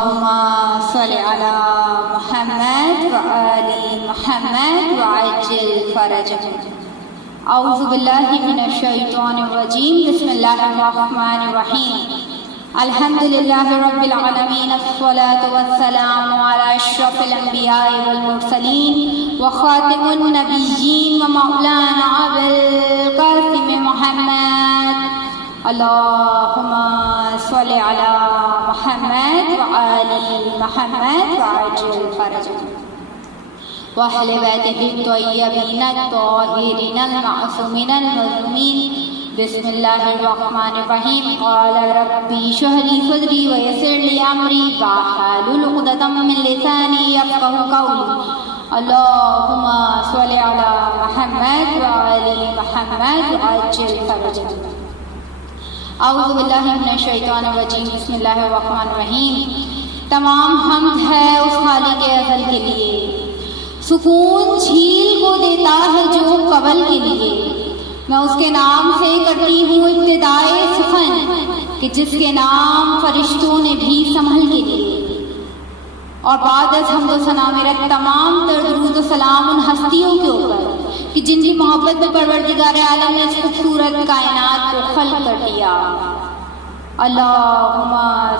اللهم صل على محمد وآل محمد وعجل فرجهم. اعوذ باللہ من الشیطان الرجیم. بسم اللہ الرحمن الرحیم. الحمد للہ رب العالمین. الصلاة والسلام على اشرف الانبیاء والمرسلین وخاتم النبیین ومولانا ابوالقاسم محمد. اللهم صل على محمد وآل محمد وعجل فرجهم وأهل بيته الطيبين الطاهرين المعصومين المظلومين. بسم الله الرحمن الرحيم. قال ربي اشرح لي صدري ويسر لي أمري واحلل عقدة من لساني يفقهوا قولي. اللهم صل على محمد وآل محمد وعجل فرجهم. اعوذ باللہ من الشیطان الرجیم. بسم اللہ الرحمن الرحیم. تمام حمد ہے اس خالق ازل کے لیے، سکون جھیل کو دیتا ہے جو قبل کے لیے. میں اس کے نام سے کرتی ہوں ابتدائے سخن کہ جس کے نام فرشتوں نے بھی سنبھل کے لیے. اور بعد از حمد و ثنا میرا تمام تر درود و سلام ان ہستیوں کے اوپر کہ جن کی محبت میں پروردگار عالم نے اس خوبصورت کائنات کو خلق کر دیا. اللہم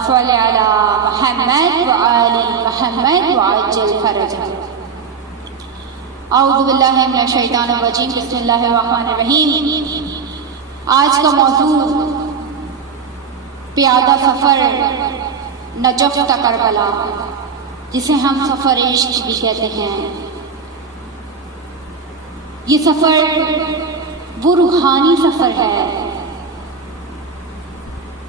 صل علی محمد وآل محمد وعجل فرجهم. اعوذ باللہ من الشیطان الرجیم. بسم اللہ الرحمن الرحیم. آج کا موضوع پیادہ سفر نجف تا کربلا، جسے ہم سفر عشق بھی کہتے ہیں. یہ سفر وہ روحانی سفر ہے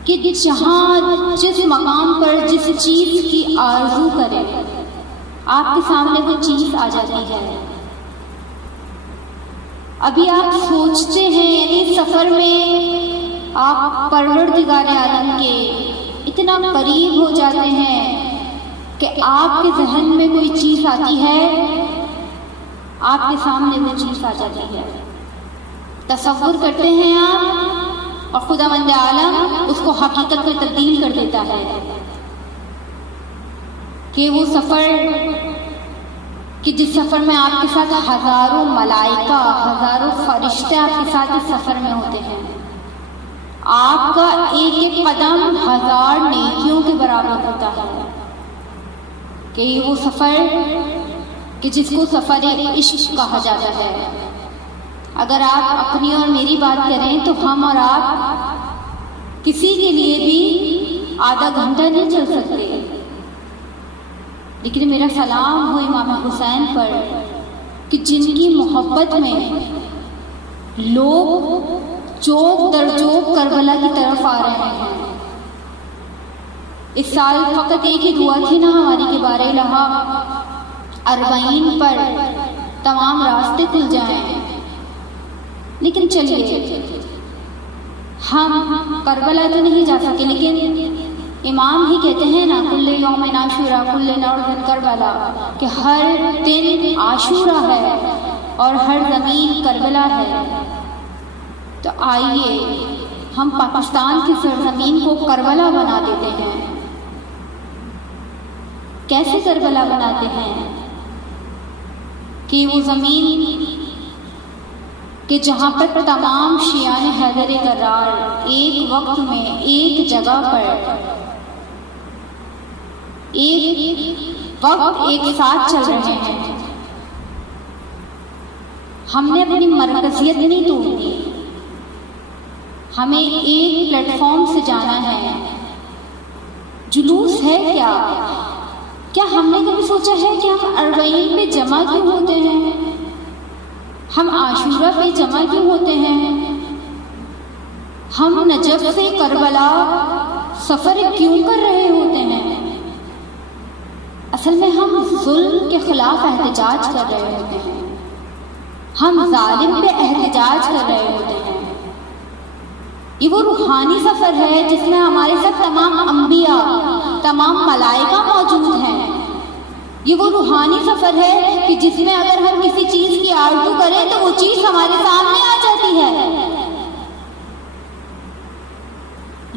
کہ جہاں جس مقام پر جس چیز کی آرزو کرے آپ کے سامنے وہ چیز آ جاتی ہے. ابھی آپ سوچتے ہیں، یعنی سفر میں آپ پروردگار عالم کے اتنا قریب ہو جاتے ہیں کہ آپ کے ذہن میں کوئی چیز آتی ہے، آپ کے سامنے وہ چیز آ جاتی ہے. تصور کرتے ہیں آپ اور خداوند عالم اس کو حقیقت میں تبدیل کر دیتا ہے کہ وہ سفر کہ جس سفر میں آپ کے ساتھ ہزاروں ملائکہ، ہزاروں فرشتے آپ کے ساتھ اس سفر میں ہوتے ہیں. آپ کا ایک ایک قدم ہزار نیکیوں کے برابر ہوتا ہے. کہ یہ وہ سفر کہ جس کو سفر عشق کہا جاتا ہے. اگر آپ اپنی اور میری بات کریں تو ہم اور آپ کسی کے لیے بھی آدھا گھنٹہ نہیں چل سکتے، لیکن میرا سلام ہو امام حسین پر کہ جن کی محبت میں لوگ چوک در چوک کربلا کی طرف آ رہے ہیں. اس سال فقط ایک ہی دعا تھی نا ہماری کہ بارہ لہا 40 پر تمام راستے کھل جائیں. لیکن چلیے، ہم کربلا تو نہیں جا سکے، لیکن امام ہی کہتے ہیں نا کل یوم عاشورا کل نرد کربلا، کہ ہر دن عاشورہ ہے اور ہر زمین کربلا ہے. تو آئیے ہم پاکستان کی سرزمین کو کربلا بنا دیتے ہیں. کیسے کربلا بناتے ہیں؟ کہ وہ زمین کہ جہاں پر تمام شیعان حیدر کرار ایک وقت میں ایک جگہ پر ایک وقت ایک ساتھ چل رہے ہیں. ہم نے اپنی مرکزیت نہیں توڑنی، ہمیں ایک پلیٹ فارم سے جانا ہے. جلوس ہے کیا ہم نے کبھی سوچا ہے کہ ہم 40 پہ جمع کیوں ہوتے ہیں؟ ہم عاشورہ پہ جمع کیوں ہوتے ہیں؟ ہم نجف سے کربلا سفر کیوں کر رہے ہوتے ہیں؟ اصل میں ہم ظلم کے خلاف احتجاج کر رہے ہوتے ہیں، ہم ظالم پہ احتجاج کر رہے ہوتے ہیں. یہ وہ روحانی سفر ہے جس میں ہمارے ساتھ تمام انبیاء، تمام ملائکہ موجود ہیں. یہ وہ روحانی سفر ہے کہ جس میں اگر ہم کسی چیز کی آرزو کریں تو وہ چیز ہمارے سامنے آ جاتی ہے.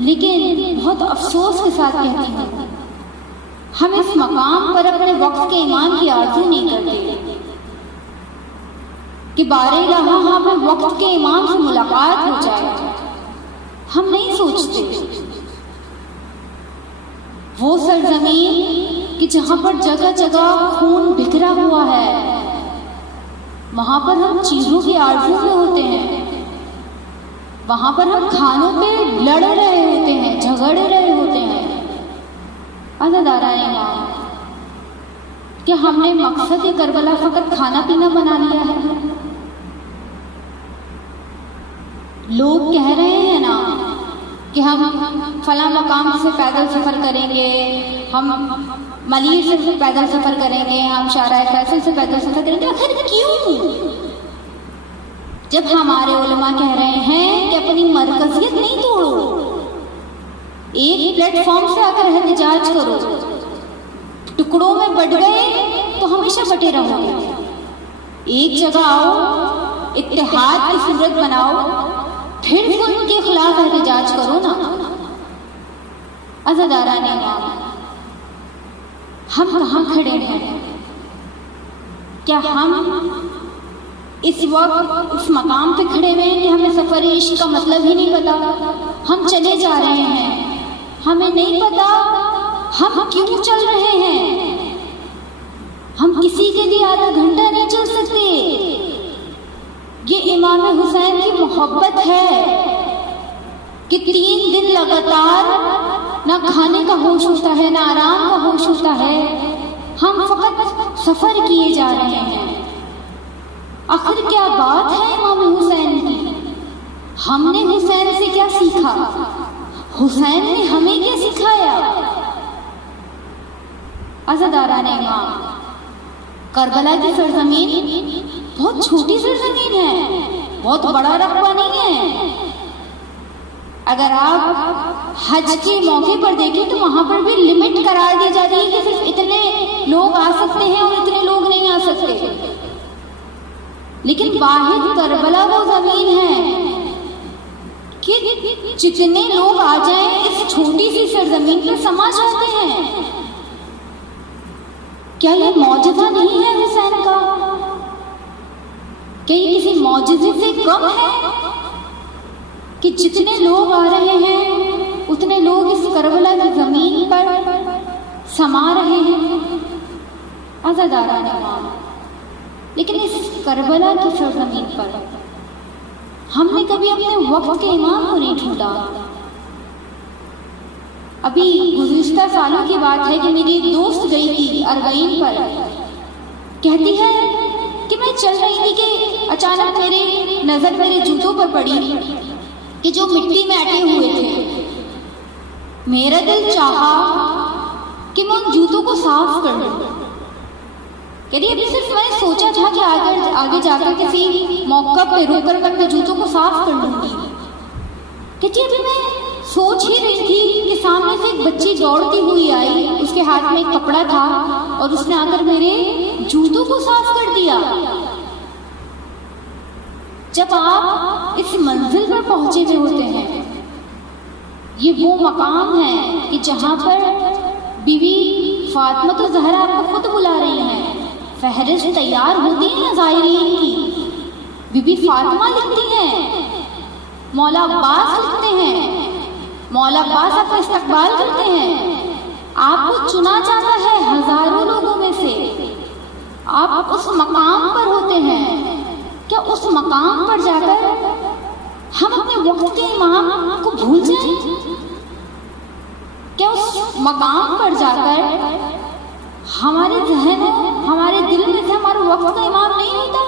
لیکن بہت افسوس کے ساتھ کہتی ہوں ہم اس مقام پر اپنے وقت کے ایمان کی آرزو نہیں کرتے کہ بارے الہ ہمیں وقت کے ایمان سے ملاقات ہو جائے. ہم نہیں سوچتے وہ سرزمین کہ جہاں پر جگہ جگہ خون بکھرا ہوا ہے، وہاں پر ہم چیزوں کی آرزو میں ہوتے ہیں، وہاں پر ہم کھانوں پہ لڑ رہے ہوتے ہیں، جھگڑ رہے ہوتے ہیں. عزاداران ایمان، کہ ہم نے مقصد کربلا فقط کھانا پینا بنا لیا ہے؟ لوگ کہہ رہے ہیں نا کہ ہم فلاں مقام سے پیدل سفر کریں گے، ہم ملیر سے پیدل سفر کریں گے، ہم شارع فیصل سے پیدل سفر کریں گے. آخر کیوں؟ جب ہمارے علماء کہہ رہے ہیں کہ اپنی مرکزیت نہیں توڑو، ایک پلیٹ فارم سے آ کر احتجاج کرو. ٹکڑوں میں بٹ گئے تو ہمیشہ بٹے رہو گے. ایک جگہ آؤ، اتحاد کی صورت بناؤ، پھر ان کے خلاف احتجاج کرو نا. عزاداران ایمان، ہم کہاں کھڑے ہیں؟ کیا ہم اس وقت اس مقام پہ کھڑے ہوئے ہیں کہ ہمیں سفر عشق کا مطلب ہی نہیں پتا؟ ہم چلے جا رہے ہیں، ہمیں نہیں پتا ہم کیوں چل رہے ہیں. ہم کسی کے لیے آدھا گھنٹہ نہیں چل سکتے. یہ امام حسین کی محبت ہے کہ 3 دن لگاتار نہ کھانے کا ہوش ہوتا ہے، نہ آرام کا ہوش ہوتا ہے. ہم فقط سفر کیے جا رہے ہیں. آخر کیا بات ہے امام حسین کی؟ ہم نے حسین سے کیا سیکھا؟ حسین نے ہمیں کیا سکھایا؟ عزاداران ایمان، کربلا کی سرزمین بہت چھوٹی سرزمین ہے، بہت بڑا رقبہ نہیں ہے. اگر آپ حج کے موقع پر دیکھیں تو وہاں پر بھی لمٹ قرار دی جاتی ہے کہ صرف اتنے لوگ آ سکتے ہیں اور اتنے لوگ نہیں آ سکتے. لیکن واحد کربلا وہ زمین ہے کہ جتنے لوگ آ جائیں اس چھوٹی سی سرزمین پر سما جاتے ہیں. کیا یہ معجزہ نہیں ہے حسین کا؟ کیا یہ کسی معجزے سے کم ہے کہ جتنے لوگ آ رہے ہیں اتنے لوگ اس کربلا کی زمین پر سما رہے ہیں؟ عزاداران ایمان، لیکن اس کربلا کی سرزمین پر ہم نے کبھی اپنے وقت کے امام کو نہیں ڈھونڈا. ابھی گزشتہ سالوں کی بات ہے کہ میری ایک دوست گئی تھی ارغین پر. کہتی ہے کہ میں چل رہی تھی کہ اچانک میری نظر میرے جوتوں پر پڑی کہ جو مٹی میں اٹے ہوئے تھے. میرا دل چاہا کہ میں ان جوتوں کو صاف کر لوں. یعنی ابھی صرف میں سوچا تھا کہ آگے جا کر کسی موقع پہ رک کر اپنے جوتوں کو صاف کر لوں گی. کہ ابھی میں سوچ ہی رہی تھی کہ سامنے سے ایک بچی دوڑتی ہوئی آئی، اس کے ہاتھ میں ایک کپڑا تھا اور اس نے آ کر میرے جوتوں کو صاف کر دیا. جب آپ اس منزل پر پہنچے ہوئے ہوتے ہیں، یہ وہ مقام ہے کہ جہاں پر بی بی فاطمہ الزہرا آپ کو خود بلا رہی ہیں. فہرست تیار ہوتی ہے نا زائرین کی، بی بی فاطمہ لکھتی ہیں، مولا عباس لکھتے ہیں، مولا عباس آپ کا استقبال کرتے ہیں. آپ کو چنا جاتا ہے ہزاروں لوگوں میں سے، آپ اس مقام پر ہوتے ہیں. کیا اس مقام پر جا کر ہم اپنے وقت کے امام کو بھول جائیں؟ کیا اس مقام پر جا کر ہمارے ذہن ہمارے دل میں سے ہمارا وقت کا امام نہیں ہوتا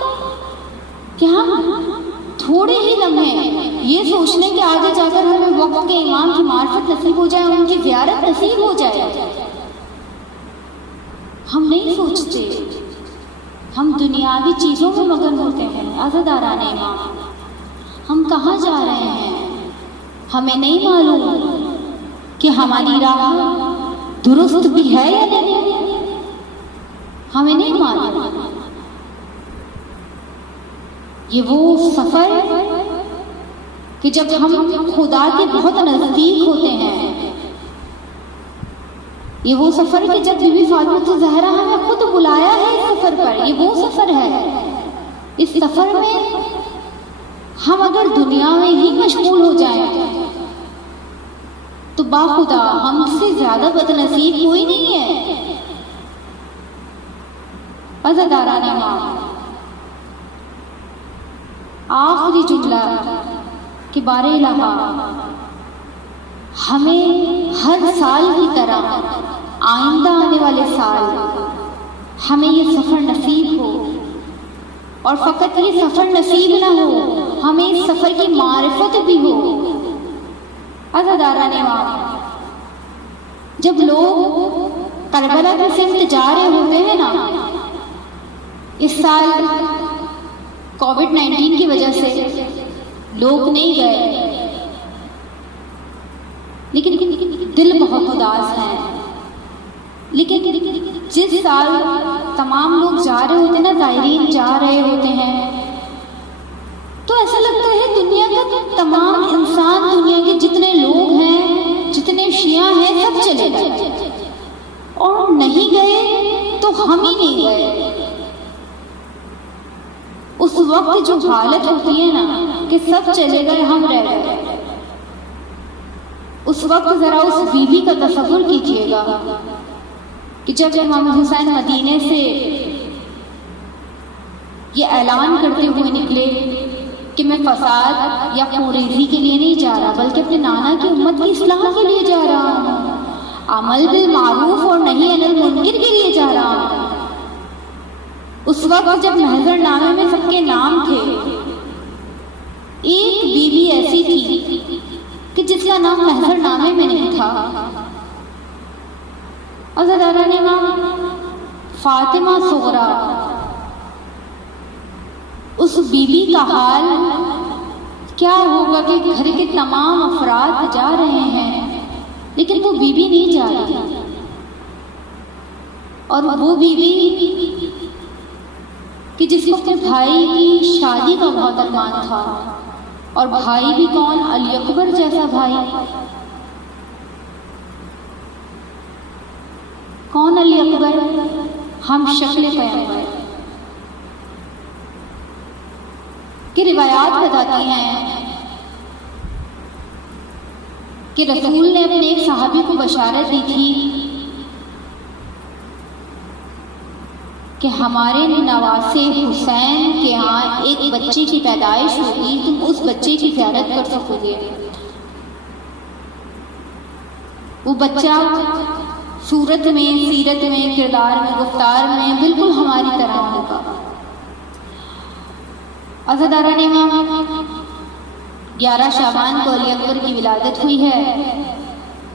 کہ ہم تھوڑے ہی لمحے یہ سوچ لیں کہ آگے جا کر ہمیں وقت کے امام کی معرفت نصیب ہو جائے، ان کی زیارت نصیب ہو جائے؟ ہم نہیں سوچتے، ہم دنیاوی چیزوں میں مگن ہوتے ہیں. عزاداران ایمان، ہم کہاں جا رہے ہیں؟ ہمیں نہیں معلوم کہ ہماری راہ درست بھی ہے یا نہیں. ہمیں نہیں معلوم. یہ وہ سفر کہ جب ہم خدا کے بہت نزدیک ہوتے ہیں یہ وہ سفر کہ جب بی بی فاطمہ زہرا ہمیں خود بلایا ہے اس سفر پر، یہ وہ سفر ہے۔ اس سفر میں ہم اگر دنیا میں ہی مشغول ہو جائیں تو باخدا ہم سے زیادہ بد نصیب کوئی نہیں ہے۔ عزاداران امام، آخری جملہ کہ بار الہ ہمیں ہر سال کی طرح آئندہ آنے والے سال ہمیں یہ سفر نصیب ہو، اور فقط یہ سفر نصیب نہ ہو، ہمیں اس سفر کی معرفت بھی ہو۔ عزاداران امام، جب لوگ کربلا کی سمت جا رہے ہوتے ہیں نا، اس سال کووڈ-19 کی وجہ سے لوگ نہیں گئے، لیکن دل بہت اداس ہے۔ لیکن جس سال تمام لوگ جا رہے ہوتے ہیں نا، زائرین جا رہے ہوتے ہیں، تو ایسا لگتا ہے دنیا کا تمام انسان، دنیا کے جتنے لوگ ہیں، جتنے شیعہ ہیں، سب چلے گئے، اور نہیں گئے تو ہم ہی نہیں گئے۔ اس وقت جو حالت ہوتی ہے نا کہ سب چلے گئے، ہم رہ گئے، اس وقت ذرا اس بیوی کا تصور کیجئے گا کہ جب امام حسین مدینے سے یہ اعلان کرتے ہوئے نکلے کہ میں فساد یا خوریزی کے لیے نہیں جا رہا، بلکہ اپنے نانا کی امت کی اصلاح کے لیے جا رہا ہوں، عمل بالمعروف اور نہی عن المنکر کے لیے جا رہا ہوں۔ اس وقت جب محضر نامے میں سب کے نام تھے، ایک بیوی ایسی تھی کہ جس کا نام محضر نامے میں نہیں تھا۔ عزاداران امام، فاطمہ صغریٰ، اس بیوی کا حال کیا ہوگا کہ گھر کے تمام افراد جا رہے ہیں لیکن وہ بیوی نہیں جا رہی، اور وہ بیوی کہ جس کو اپنے بھائی کی شادی کا بہت ارمان تھا، اور بھائی بھی کون؟ علی اکبر جیسا بھائی۔ کون علی اکبر؟ ہم شکل پیغمبر کہ روایات بتاتی ہیں کہ رسول نے اپنے ایک صحابی کو بشارت دی تھی کہ ہمارے نواسے حسین کے ہاں ایک بچے کی پیدائش ہوگی، تم اس بچے کی زیارت کر سکو گے۔ وہ بچہ صورت میں، سیرت میں، کردار میں، گفتار میں بالکل ہماری طرح ہوگا۔ عزاداران امام، 11 شعبان کو علی اکبر کی ولادت ہوئی ہے۔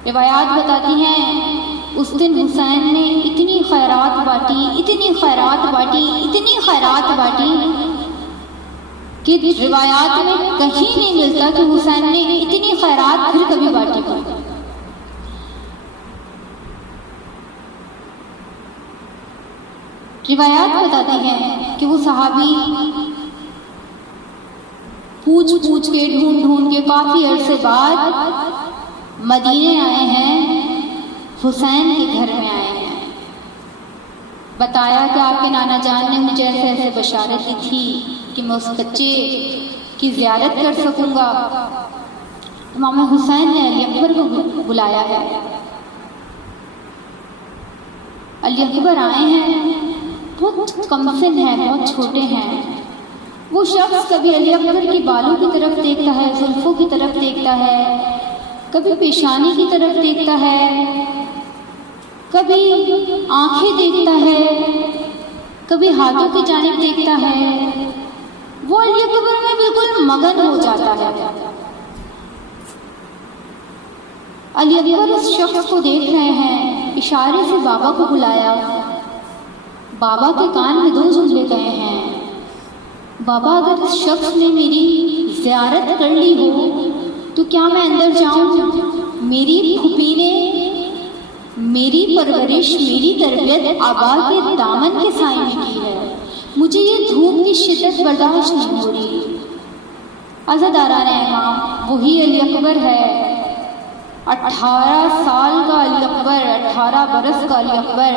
روایات بتاتی ہیں اس دن حسین نے اتنی خیرات بانٹی، اتنی خیرات بانٹی، اتنی خیرات بانٹی کہ روایات میں کہیں نہیں ملتا کہ حسین نے اتنی خیرات پھر کبھی بانٹی تھی۔ روایات بتاتی ہیں کہ وہ صحابی پوچھ پوچھ کے، ڈھونڈ ڈھونڈ کے کافی عرصے بعد مدینے آئے ہیں، حسین کے گھر میں آئے ہیں۔ بتایا کہ آپ کے نانا جان نے مجھے ایسے ایسے بشارت دی تھی کہ میں اس بچے کی زیارت کر سکوں گا۔ امام حسین نے علی اکبر کو بلایا ہے۔ علی اکبر آئے ہیں، بہت کم سن ہیں، بہت چھوٹے ہیں۔ وہ شخص کبھی علی اکبر کی بالوں کی طرف دیکھتا ہے، زلفوں کی طرف دیکھتا ہے، کبھی پیشانی کی طرف دیکھتا ہے، کبھی آنکھیں دیکھتا ہے، کبھی ہاتھوں کی جانب دیکھتا ہے۔ وہ علی اکبر میں بالکل مگن ہو جاتا ہے۔ علی اکبر اس شخص کو دیکھ رہے ہیں، اشارے سے بابا کو بلایا۔ بابا کے کان میں 2 جملے گئے ہیں، بابا اگر اس شخص نے میری زیارت کر لی ہو تو کیا میں اندر جاؤں؟ میری پھوپھی نے میری پرورش، میری تربیت آبا کے دامن کے سائے میں کی ہے، مجھے یہ دھوپ کی شدت برداشت نہیں ہو رہی۔ عزاداران امام، وہی علی اکبر ہے 18 سال کا علی اکبر، 18 برس کا علی اکبر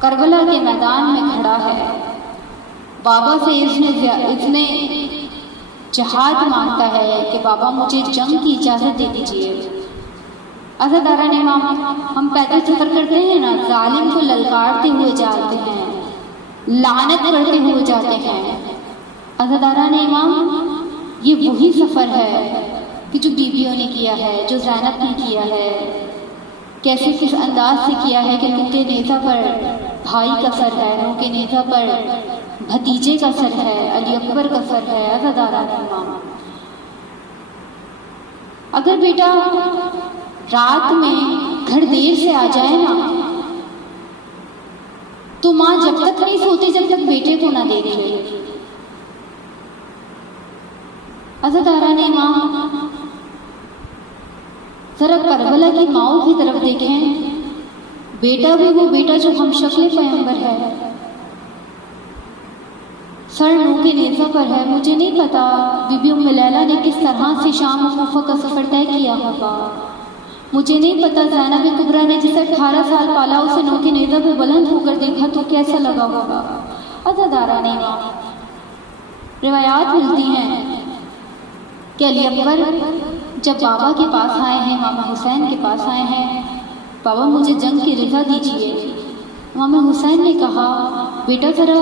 کربلا کے میدان میں کھڑا ہے. بابا سے اس نے جہاد مانگتا ہے کہ بابا مجھے جنگ کی اجازت دے دیجیے. عزاداران امام، ہم پیدل سفر کرتے ہیں نا، ظالم کو للکارتے ہوئے جاتے ہیں، لعنت کرتے ہوئے جاتے ہیں. عزاداران امام، یہ وہی سفر ہے کہ جو بیویوں نے کیا ہے، جو زینب نے کیا ہے. کیسے کس انداز سے کیا ہے کہ نوک نیزہ پر بھائی کا سر ہے، نوک نیزہ پر بھتیجے کا سر ہے، علی اکبر کا سر ہے. عزاداران امام، اگر بیٹا رات میں گھر دیر سے آ جائے نا تو ماں جب تک نہیں سوتے جب تک بیٹے کو نہ دیکھے. عزاداران امام، ذرا کربلا کی ماؤں کی طرف دیکھیں. بیٹا بھی وہ بیٹا جو ہم شکل پیغمبر ہے، سر نوک نیزہ پر ہے. مجھے نہیں پتا بی بی ام لیلہ نے کس طرح سے شام و کوفہ کا سفر طے کیا ہوگا. مجھے نہیں پتا زینب کبریٰ نے جسے 18 سال پالا اسے نوک نیزہ پہ بلند ہو کر دیکھا تو کیسا لگا ہوگا. عزاداران امام، روایات ملتی ہیں کہ علی اکبر جب بابا کے پاس آئے ہیں، ماما حسین کے پاس آئے ہیں، بابا مجھے جنگ کی رضا دیجیے. ماما حسین نے کہا بیٹا ذرا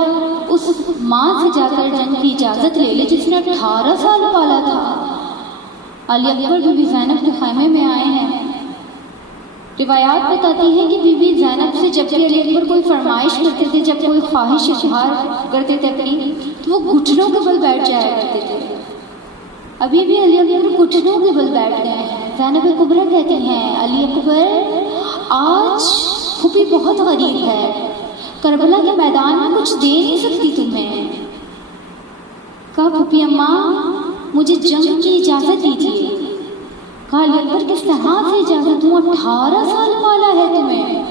اس ماں سے جا کر جنگ کی اجازت لے لے جس نے 18 سال پالا تھا. علی اکبر بی بی زینب کے خیمے میں آئے ہیں. روایات بتاتی ہیں کہ بی بی زینب سے جب بھی علی اکبر کوئی فرمائش کرتے تھے، جب کوئی خواہش اظہار کرتے تھے اپنی، تو وہ گھٹنوں کے بل بیٹھ جایا کرتے تھے. ابھی بھی علی اکبر گھٹنوں کے بل بیٹھ گئے ہیں. زینب کبریٰ کہتے ہیں علی اکبر آج پھوپھی بہت غریب ہے، کربلا کے میدان میں کچھ دے نہیں سکتی تمہیں. کہا پھوپھی اماں مجھے جنگ کی اجازت دیجیے. کہا علی اکبر کس طرح سے اجازت دوں، 18 سال پالا ہے تمہیں.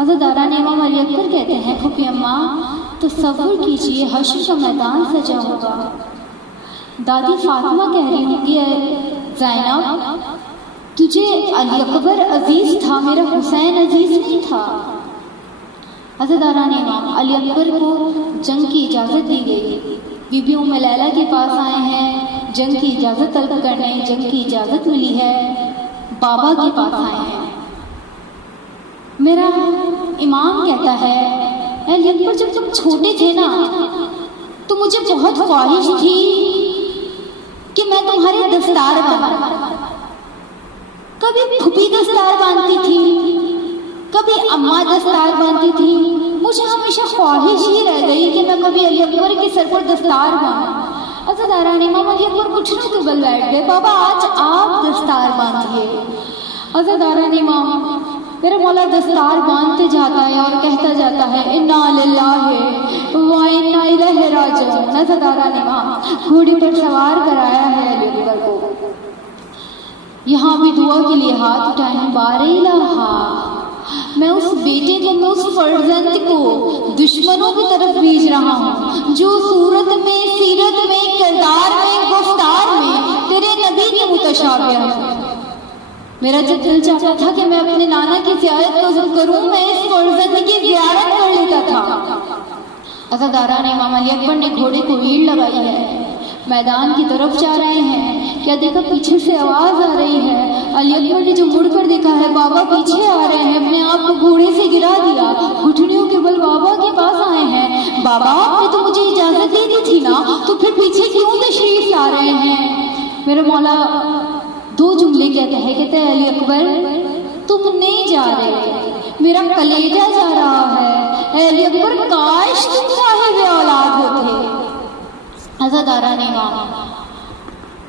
عزاداران امام، علی اکبر کہتے ہیں پھوپھی اماں تصور کیجیے حشر کا میدان سجا ہوگا. دادی فاطمہ کہہ رہی ہوں کہ زینب تجھے علی اکبر عزیز تھا، میرا حسین عزیز نہیں تھا. عزاداران امام، علی اکبر کو جنگ کی اجازت دی گئی. بی بی ام لیلہ کے پاس آئے ہیں، جنگ کی اجازت طلب کرنے، جنگ کی اجازت ملی ہے. بابا کے پاس آئے ہیں. میرا امام کہتا ہے علی اکبر جب تم چھوٹے تھے نا تو مجھے بہت خواہش تھی کہ میں تمہارے دستار باندھوں. کبھی پھوپھی دستار باندھتی تھی، کبھی اماں دستار باندھتی تھی. مجھے ہمیشہ خواہش ہی رہ گئی کہ میں کبھی علی اکبر کے سر پر دستار باندھوں. عزاداران امام، علی اکبر گھٹنوں کے بل بیٹھ گئے. بابا آج آپ دستار باندھیے. عزاداران امام، میرا مولا دستار باندھتے جاتا ہے اور کہتا جاتا ہے انا للہ و انا الیہ راجعون. عزاداران امام، گھوڑے پر سوار کرایا ہے علی اکبر کو. یہاں بھی دعا کے لیے ہاتھ اٹھائیں. بار الہ، میں اس بیٹے کو، میں اس فرزند کو دشمنوں کی طرف بھیج رہا ہوں جو صورت میں، سیرت میں، کردار میں، گفتار میں تیرے نبی کے متشابہ ہے. میرا جب دل چاہتا تھا کہ میں اپنے نانا کی زیارت کروں، میں اس فرزند کی زیارت کر لیتا تھا. عزاداران امام، علی اکبر نے گھوڑے کو ایڑ لگائی ہے، میدان کی طرف جا رہے ہیں. کیا دیکھا پیچھے سے آواز آ رہی ہے. علی اکبر نے جو مڑ کر دیکھا ہے بابا پیچھے آ رہے ہیں. اپنے آپ کو گھوڑے سے گرا دیا، گھٹنوں کے بل بابا کے پاس آئے ہیں. بابا آپ نے تو مجھے اجازت دی تھی نا، تو پھر پیچھے کیوں تشریف لا رہے ہیں. میرے مولا دو جملے کہتے ہیں، کہتے ہیں علی اکبر تم نہیں جا رہے، میرا کلیجہ جا رہا ہے. علی اکبر کاش تم صاحب اولاد ہوتے. عزاداران امام،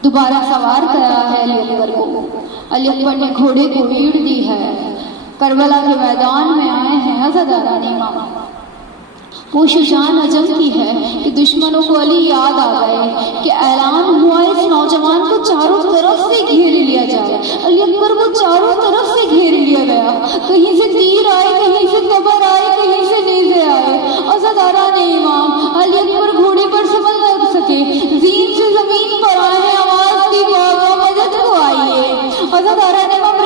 دوبارہ سوار کرا ہے علی اکبر کو. علی اکبر نے گھوڑے کو ایڑ دی ہے، کربلا کے میدان میں آئے ہیں. عزاداران امام، وہ شجاعت عجب کی ہے کہ دشمنوں کو علی یاد آ گئے کہ اعلان ہوا اس نوجوان کو چاروں طرف سے گھیر لیا جائے. علی اکبر کو چاروں طرف سے گھیر لیا گیا. کہیں سے تیر آئے، کہیں سے تبر آئے، کہیں سے نیزے آئے. عزاداران امام، علی اکبر گھوڑے پر سنبھل نہ سکے، زین سے زمین پر آئے ہیں. آواز دی بابا مدد کو آئیے. عزاداران امام،